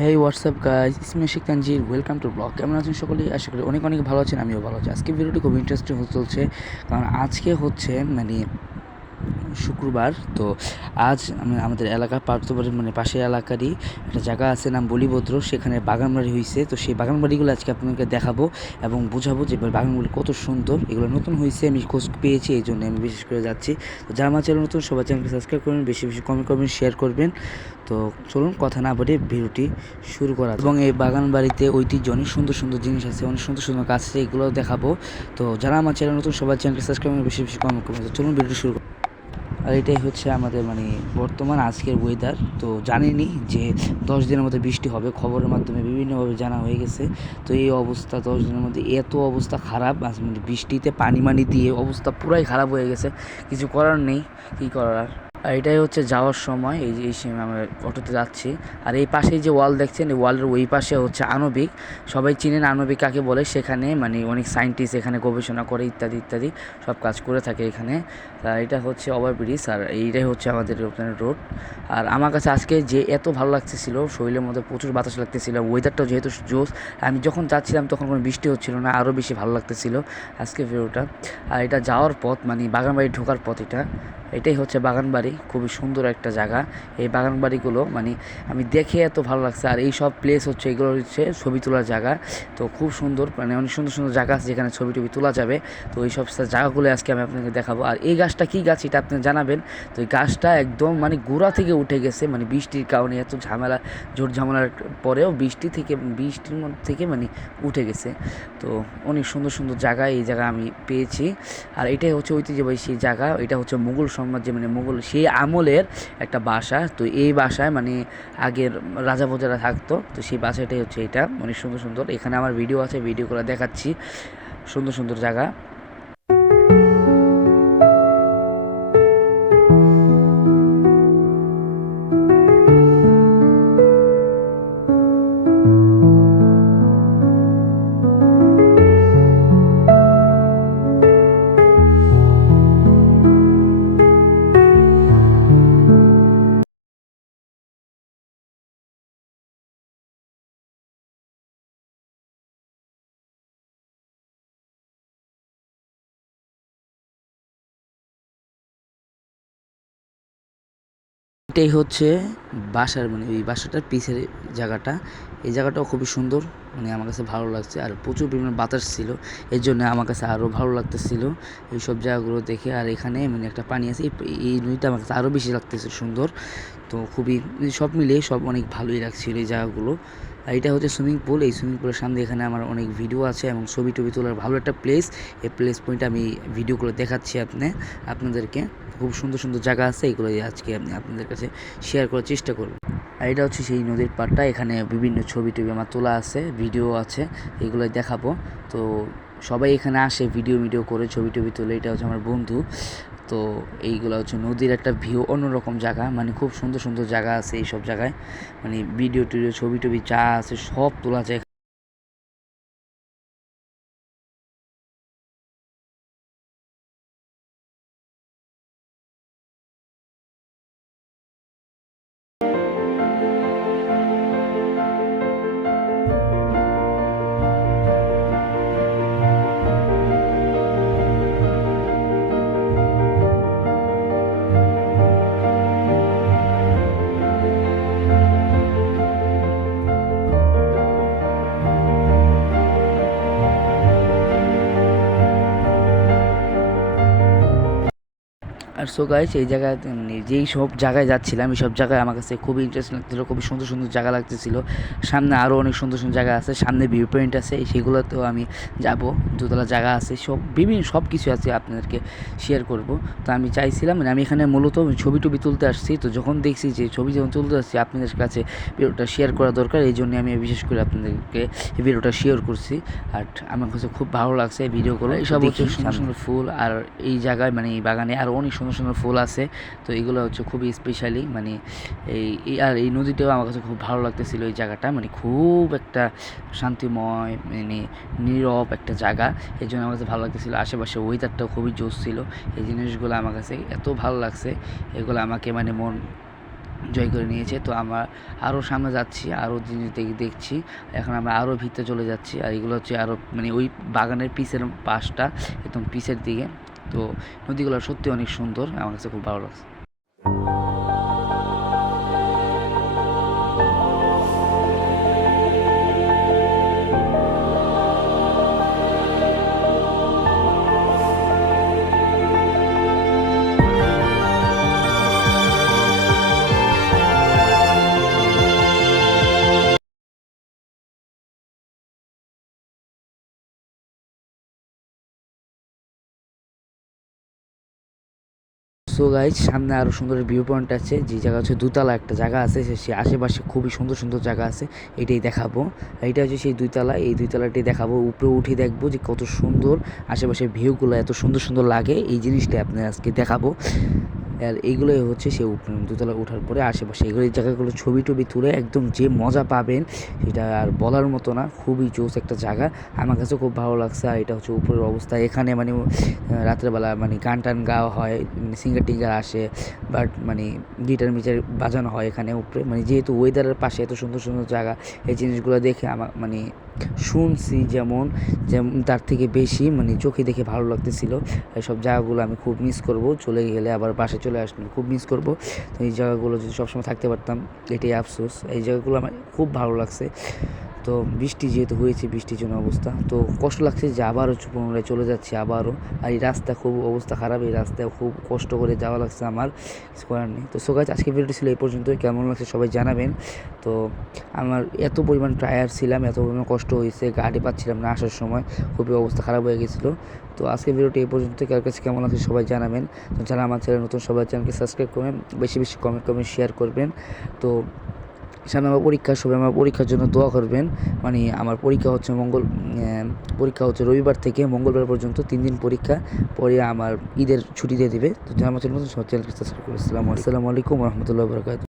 হেই WhatsApp guys, ইসমি Sheikh Tanzir, welcome to blog. কেমন আছেন সকলেই? আশা করি অনেক অনেক ভালো আছেন, আমিও ভালো আছি। আজকে ভিডিওটি খুব ইন্টারেস্টিং হতে চলছে, কারণ আজকে হচ্ছে শুক্রবার। তো আজ আমি আমাদের এলাকার পাশের এলাকারই একটা জায়গা আছে, নাম বলিভদ্র, সেখানে বাগানবাড়ি হয়েছে। তো সেই বাগানবাড়িগুলো আজকে আপনাদেরকে দেখাবো এবং বোঝাবো যে বাগানগুলো কত সুন্দর। এগুলো নতুন হয়েছে, আমি খোঁজ পেয়েছি, এই জন্য আমি বিশেষ করে যাচ্ছি। তো যারা আমার চ্যানেল নতুন, সবাই চ্যানেলকে সাবস্ক্রাইব করবেন, বেশি বেশি কমেন্ট করবেন, শেয়ার করবেন। তো চলুন কথা না বলে ভিডিওটি শুরু করা। এবং এই বাগান বাড়িতে ঐতিহ্য অনেক সুন্দর সুন্দর জিনিস আছে, অনেক সুন্দর সুন্দর গাছ আছে, এগুলোও দেখাবো। তো যারা আমার চ্যানেল নতুন, সবাই চ্যানেলকে সাবস্ক্রাইব করবেন, বেশি বেশি কমেন্ট করবেন। তো চলুন ভিডিও শুরু। আর এটাই হচ্ছে আমাদের বর্তমান আজকের ওয়েদার। তো জানিনি যে 10 দিনের মধ্যে বৃষ্টি হবে, খবরের মাধ্যমে বিভিন্নভাবে জানা হয়ে গেছে। তো এই অবস্থা 10 দিনের মধ্যে এত অবস্থা খারাপ, বৃষ্টিতে পানি দিয়ে অবস্থা পুরাই খারাপ হয়ে গেছে। কিছু করার নেই, কী করার আর। এটাই হচ্ছে যাওয়ার সময়, এই যে আমরা অটোতে যাচ্ছি। আর এই পাশেই যে ওয়াল দেখছেন, এই ওয়ালের ওই পাশে হচ্ছে আণবিক। সবাই চিনেন আণবিক কাকে বলে। সেখানে অনেক সায়েন্টিস্ট এখানে গবেষণা করে, ইত্যাদি ইত্যাদি সব কাজ করে থাকে এখানে। এটা হচ্ছে ওভারব্রিজ, আর এইটাই হচ্ছে আমাদের ওখানে রোড। আর আমার কাছে আজকে যে এত ভালো লাগতেছিল, শরীরের মধ্যে প্রচুর বাতাস লাগতেছিল, ওয়েদারটাও যেহেতু জোস। আমি যখন যাচ্ছিলাম তখন কোনো বৃষ্টি হচ্ছিল না, আরও বেশি ভালো লাগতেছিল আজকে ভিডিওটা। আর এটা যাওয়ার পথ, বাগানবাড়ি ঢোকার পথ এটাই হচ্ছে বাগানবাড়ি। খুবই সুন্দর একটা জায়গা এই বাগানবাড়িগুলো, আমি দেখে এত ভালো লাগছে। আর এই সব প্লেস হচ্ছে, এগুলো হচ্ছে ছবি তোলার জায়গা। তো খুব সুন্দর, অনেক সুন্দর সুন্দর জায়গা আছে যেখানে ছবি টবি তোলা যাবে। তো এই সব জায়গাগুলো আজকে আমি আপনাকে দেখাবো। আর এই গাছটা কী গাছ এটা আপনি জানাবেন। তো এই গাছটা একদম গোড়া থেকে উঠে গেছে, বৃষ্টির কারণে এত ঝামেলা, ঝোড় ঝামেলার পরেও বৃষ্টির মধ্যে থেকে উঠে গেছে। তো অনেক সুন্দর সুন্দর জায়গা, এই জায়গা আমি পেয়েছি। আর এটাই হচ্ছে ঐতিহ্যবাহী সেই জায়গা। এটা হচ্ছে মুঘল সাম্রাজ্যে, মুঘল সেই আমলের একটা বাসা। তো এই বাসায় আগের রাজা প্রজারা থাকতো। তো সেই বাসাটাই হচ্ছে এটা, অনেক সুন্দর সুন্দর। এখানে আমার ভিডিও আছে, ভিডিও করে দেখাচ্ছি। সুন্দর সুন্দর জায়গা। এটাই হচ্ছে বাসার, এই বাসাটার পিছের জায়গাটা। এই জায়গাটাও খুবই সুন্দর, আমার কাছে ভালো লাগছে। আর প্রচুর পরিমাণে বাতাস ছিল, এই জন্য আমার কাছে আরও ভালো লাগতেছিল এইসব জায়গাগুলো দেখে। আর এখানে একটা পানি আছে, এই নদীটা আমার কাছে আরও বেশি লাগতেছে সুন্দর। তো খুবই সব মিলিয়ে সব অনেক ভালোই লাগছিল এই জায়গাগুলো। আর এটা হচ্ছে সুইমিং পুল। এই সুইমিং পুলের সামনে এখানে আমার অনেক ভিডিও আছে এবং ছবি টবি তোলার ভালো একটা প্লেস। এই প্লেস পয়েন্টে আমি ভিডিওগুলো দেখাচ্ছি আপনাদেরকে। খুব সুন্দর সুন্দর জায়গা আছে, এগুলো আজকে আমি আপনাদের কাছে শেয়ার করার চেষ্টা করব। আর এটা হচ্ছে সেই নদীর পাড়টা, এখানে বিভিন্ন ছবি টবি আমার তোলা আছে, ভিডিও আছে, এগুলোই দেখাবো। তো সবাই এখানে আসে, ভিডিও করে ছবি টবি তোলে। এটা হচ্ছে আমার বন্ধু। তো এইগুলো হচ্ছে নদীর একটা ভিউ, অন্যরকম জায়গা, খুব সুন্দর সুন্দর জায়গা আছে এইসব জায়গায়। ভিডিও টিডিও ছবি টবি যা আছে সব তোলা যায়। আর সো গাইস, এই জায়গায় যেই সব জায়গায় যাচ্ছিলাম, এই সব জায়গায় আমার কাছে খুবই ইন্টারেস্টিং লাগছিলো, খুবই সুন্দর সুন্দর জায়গা লাগতেছিল। সামনে আরও অনেক সুন্দর সুন্দর জায়গা আছে, সামনে ভিউ পয়েন্ট আছে, সেগুলোতেও আমি যাব। দোতলা জায়গা আছে, সব কিছু আছে, আপনাদেরকে শেয়ার করব। তো আমি চাইছিলাম, আমি এখানে মূলত ছবি টবি তুলতে আসছি। তো যখন দেখছি যে ছবি যখন তুলতে আসছি, আপনাদের কাছে ভিডিওটা শেয়ার করা দরকার, এই জন্য আমি বিশেষ করে আপনাদেরকে এই ভিডিওটা শেয়ার করছি। আর আমার কাছে খুব ভালো লাগছে এই ভিডিওগুলো। এইসব হচ্ছে সুন্দর সুন্দর ফুল, আর এই জায়গায় এই বাগানে আরও অনেক সুন্দর সুন্দর ফুল আছে। তো এগুলো হচ্ছে খুবই স্পেশালি, আর এই নদীটাও আমার কাছে খুব ভালো লাগতেছিল। এই জায়গাটা খুব একটা শান্তিময়, নীরব একটা জায়গা, এই জন্য আমার কাছে ভালো লাগতেছিল। আশেপাশে ওয়েদারটাও খুবই জোশ ছিল। এই জিনিসগুলো আমার কাছে এত ভালো লাগছে, এগুলো আমাকে জয় করে নিয়েছে। তো আমরা আরও সামনে যাচ্ছি, আরও জিনিস দেখছি। এখন আমরা আরও ভিতরে চলে যাচ্ছি। আর এগুলো হচ্ছে আরও মানে ওই বাগানের পিছের পাশটা, একদম পিছের দিকে। তো নদীগুলো সত্যি অনেক সুন্দর, আমার কাছে খুব ভালো লাগছে। সো গাইজ, সামনে আরও সুন্দর ভিউ পয়েন্ট আছে, যে জায়গা হচ্ছে দুতলা একটা জায়গা আছে, সে আশেপাশে খুবই সুন্দর সুন্দর জায়গা আছে, এটাই দেখাবো। এইটা হচ্ছে সেই দুইতলা, এই দুইতলাটাই দেখাবো। উপরে উঠে দেখবো যে কত সুন্দর আশেপাশে ভিউগুলো এত সুন্দর সুন্দর লাগে, এই জিনিসটা আপনার আজকে দেখাবো। আর এইগুলোই হচ্ছে সে দুতলা ওঠার পরে আশেপাশে এগুলো এই জায়গাগুলো ছবি টবি তুলে একদম যে মজা পাবেন সেটা আর বলার মতো না। খুবই জোস একটা জায়গা, আমার কাছে খুব ভালো লাগছে। আর এটা হচ্ছে উপরের অবস্থা, এখানে মানে রাত্রেবেলা মানে গান টান গাওয়া হয়, মানে সিঙ্গার টিঙ্গার আসে, বাট মানে গিটার মিটার বাজানো হয় এখানে উপরে। মানে যেহেতু ওয়েদারের পাশে এত সুন্দর সুন্দর জায়গা, এই জিনিসগুলো দেখে আমার মানে শুনছি যেমন যেমন তার থেকে বেশি মানে চোখে দেখে ভালো লাগতেছিল। এইসব জায়গাগুলো আমি খুব মিস করব, চলে গেলে আবার বাসে চলে আসলে খুব মিস করব। তো এই জায়গাগুলো যদি সবসময় থাকতে পারতাম, এটাই আফসোস। এই জায়গাগুলো আমার খুব ভালো লাগছে। তো বৃষ্টি যেহেতু হয়েছে, বৃষ্টির জন্য অবস্থা তো কষ্ট লাগছে যে আবারও পুনরায় চলে যাচ্ছি আবারও। আর এই রাস্তা খুব অবস্থা খারাপ, এই রাস্তায় খুব কষ্ট করে যাওয়া লাগছে, আমার কিছু করার নেই। তো সো গাইস, আজকে ভিডিওটি ছিল এই পর্যন্তই। কেমন লাগছে সবাই জানাবেন। তো আমার এত পরিমাণ টায়ার্ড ছিলাম, এত পরিমাণ কষ্ট হয়েছে, গাড়ি পাচ্ছিলাম না আসার সময়, খুবই অবস্থা খারাপ হয়ে গেছিলো। তো আজকে ভিডিওটি এই পর্যন্ত, কার কাছে কেমন লাগছে সবাই জানাবেন। তো যারা আমার চ্যানেল নতুন, সবাই চ্যানেলকে সাবস্ক্রাইব করবেন, বেশি বেশি কমেন্ট শেয়ার করবেন। তো সামনে আমার পরীক্ষা, সবাই আমার পরীক্ষার জন্য দোয়া করবেন। মানে আমার পরীক্ষা হচ্ছে রবিবার থেকে মঙ্গলবার পর্যন্ত 3 দিন পরীক্ষা, পরে আমার ঈদের ছুটি দিয়ে দেবে। তো যারা আমার চ্যানেল নতুন, সবাই চ্যানেলকে সাবস্ক্রাইব করবেন। আসসালামু আলাইকুম রহমতুল্লাহ বরকাত।